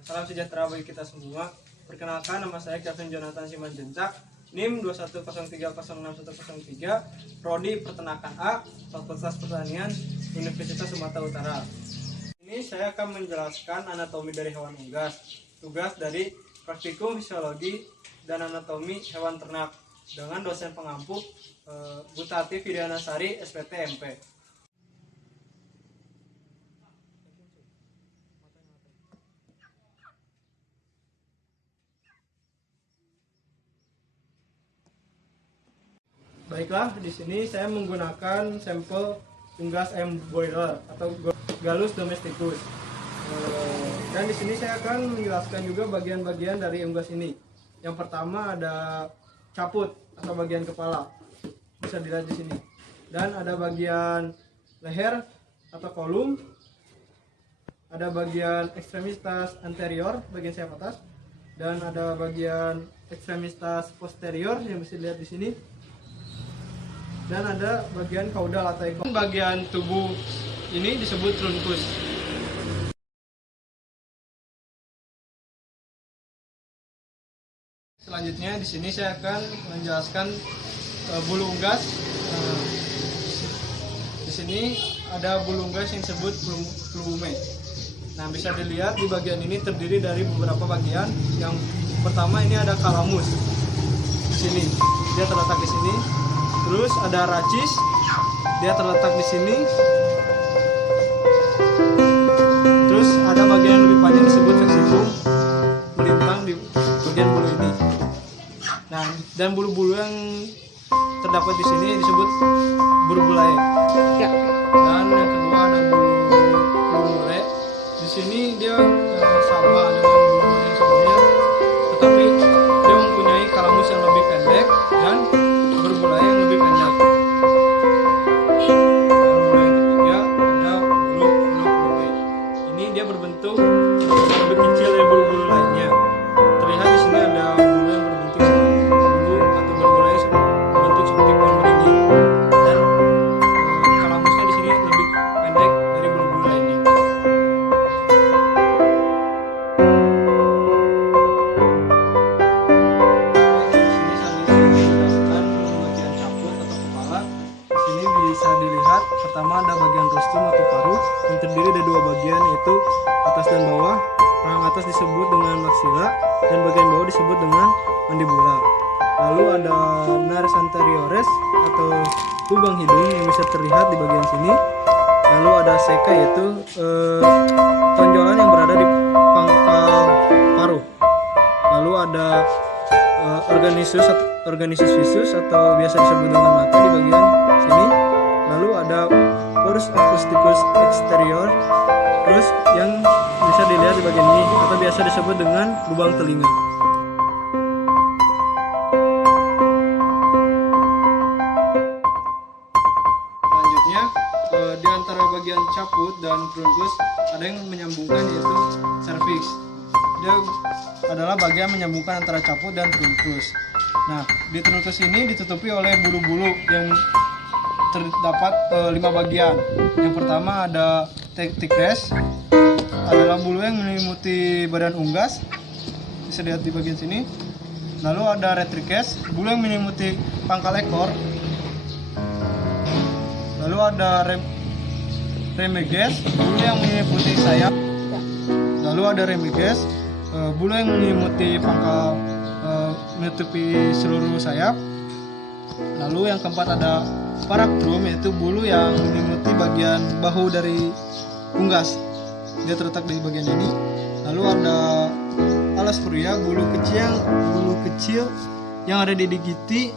Salam sejahtera bagi kita semua. Perkenalkan, nama saya Kevin Jonathan Simanjuntak, NIM 210306103, Prodi Peternakan A, Fakultas Pertanian, Universitas Sumatera Utara. Ini saya akan menjelaskan anatomi dari hewan unggas, tugas dari praktikum fisiologi dan anatomi hewan ternak dengan dosen pengampu Bu Tati Fidianasari, SPT MP. Baiklah, di sini saya menggunakan sampel unggas ayam broiler atau Gallus domesticus. Dan di sini saya akan menjelaskan juga bagian-bagian dari unggas ini. Yang pertama ada caput atau bagian kepala, bisa dilihat di sini. Dan ada bagian leher atau kolum, ada bagian ekstremitas anterior, bagian sayap atas, dan ada bagian ekstremitas posterior yang bisa dilihat di sini. Dan ada bagian kaudal atau ekor. Bagian tubuh ini disebut trunkus. Selanjutnya di sini saya akan menjelaskan bulu unggas. Di sini ada bulu unggas yang disebut plume. Nah, bisa dilihat di bagian ini terdiri dari beberapa bagian. Yang pertama ini ada kalamus. Di sini dia terletak di sini. Terus ada racis, dia terletak di sini. Terus ada bagian yang lebih panjang disebut vexillum, melintang di bagian bulu ini. Nah, dan bulu-bulu yang terdapat di sini disebut burbulae. Dan yang kedua ada bulu mure. Di sini dia sama dengan bulu yang sebelumnya, tetapi dia mempunyai kalamus yang lebih pendek dan berbulai yang lebih pendek. Dan bulu yang ketiga ada bulu plumule. Ini dia berbentuk lebih kecil dari bulu-bulu lainnya. Terlihat di sini ada bulu yang berbentuk bulu atau berbulai berbentuk seperti pohon beringin. Dan kalamusnya di sini lebih pendek dari bulu-bulu lainnya. Bisa dilihat pertama ada bagian rostrum atau paruh yang terdiri dari dua bagian, yaitu atas dan bawah. Rahang atas disebut dengan maxilla dan bagian bawah disebut dengan mandibula. Lalu ada nares anteriores atau lubang hidung yang bisa terlihat di bagian sini. Lalu ada ceca, yaitu tonjolan yang berada di pangkal paruh. Lalu ada organisus visus atau biasa disebut dengan mata di bagian sini. Lalu ada porus acousticus exterior, terus yang bisa dilihat di bagian ini atau biasa disebut dengan lubang telinga. Selanjutnya di antara bagian caput dan trunkus ada yang menyambungkan, yaitu cervix. Dia adalah bagian menyambungkan antara caput dan trunkus. Nah, di trunkus ini ditutupi oleh bulu-bulu yang terdapat 5 bagian. Yang pertama ada tecticres, adalah bulu yang menyelimuti badan unggas, bisa dilihat di bagian sini. Lalu ada retrices, bulu yang menyelimuti pangkal ekor. Lalu ada remiges, bulu yang menyelimuti sayap. Lalu ada remiges, bulu yang menyelimuti pangkal, menutupi seluruh sayap. Lalu yang keempat ada paractrum, yaitu bulu yang menyelimuti bagian bahu dari unggas, dia terletak di bagian ini. Lalu ada alaspuria, bulu kecil yang ada di gigi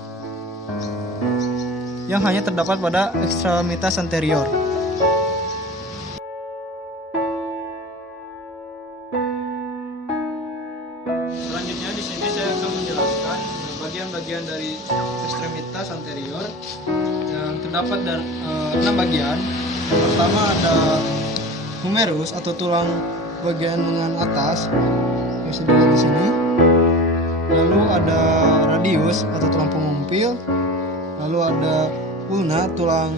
yang hanya terdapat pada ekstremitas anterior. Selanjutnya di sini saya akan menjelaskan bagian-bagian dari ekstremitas anterior yang terdapat dari 6 bagian. Yang pertama ada humerus atau tulang bagian lengan atas, yang bisa dilihat di sini. Lalu ada radius atau tulang pengumpil. Lalu ada ulna, tulang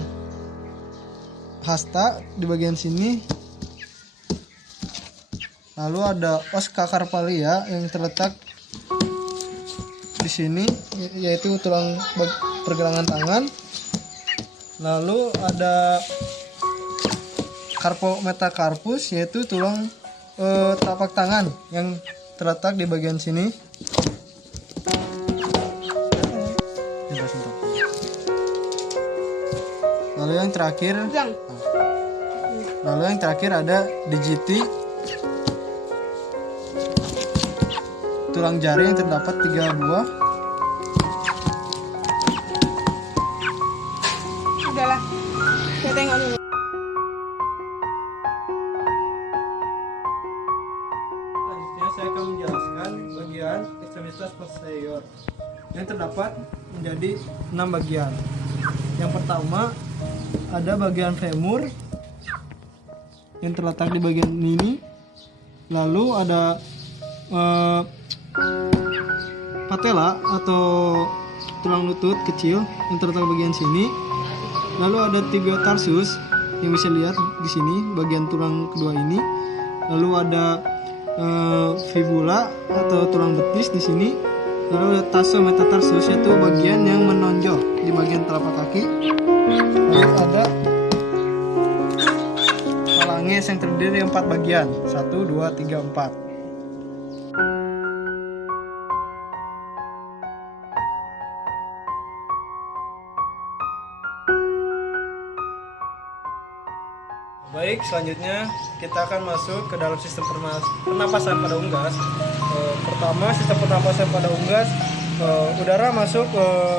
hasta di bagian sini. Lalu ada os carpalia yang terletak di sini, yaitu tulang pergelangan tangan. Lalu ada carpometacarpus, yaitu tulang telapak tangan yang terletak di bagian sini. Lalu yang terakhir ada digiti, tulang jari yang terdapat 3 buah. Udahlah, saya tengok dulu. Selanjutnya saya akan menjelaskan bagian ekstremitas posterior yang terdapat menjadi 6 bagian. Yang pertama ada bagian femur yang terletak di bagian ini. Lalu ada patella atau tulang lutut kecil yang terletak bagian sini. Lalu ada tibia tarsus yang bisa lihat di sini bagian tulang kedua ini. Lalu ada fibula atau tulang betis di sini. Lalu ada tarsal metatarsus, yaitu bagian yang menonjol di bagian telapak kaki. Lalu ada falanges yang terdiri dari 4 bagian, 1, 2, 3, 4. Baik, selanjutnya kita akan masuk ke dalam sistem pernapasan pada unggas. Pertama, sistem pernapasan pada unggas, udara masuk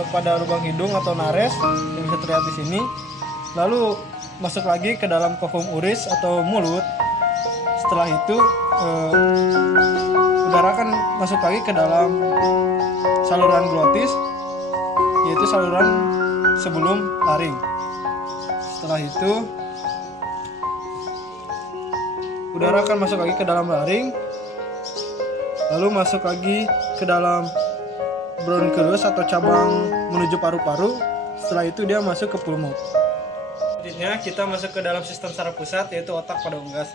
pada lubang hidung atau nares yang bisa terlihat di sini. Lalu masuk lagi ke dalam kovum uris atau mulut. Setelah itu udara akan masuk lagi ke dalam saluran glotis, yaitu saluran sebelum laring. Setelah itu udara akan masuk lagi ke dalam laring, lalu masuk lagi ke dalam bronchus atau cabang menuju paru-paru. Setelah itu dia masuk ke pulmo. Selanjutnya kita masuk ke dalam sistem saraf pusat, yaitu otak pada unggas.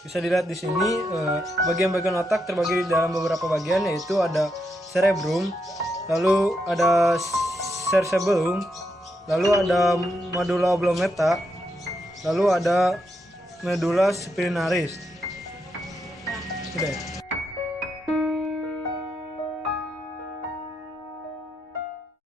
Bisa dilihat di sini bagian-bagian otak terbagi dalam beberapa bagian, yaitu ada cerebrum, lalu ada cerebellum, lalu ada medulla oblongata, lalu ada medulla spinalis. Udah.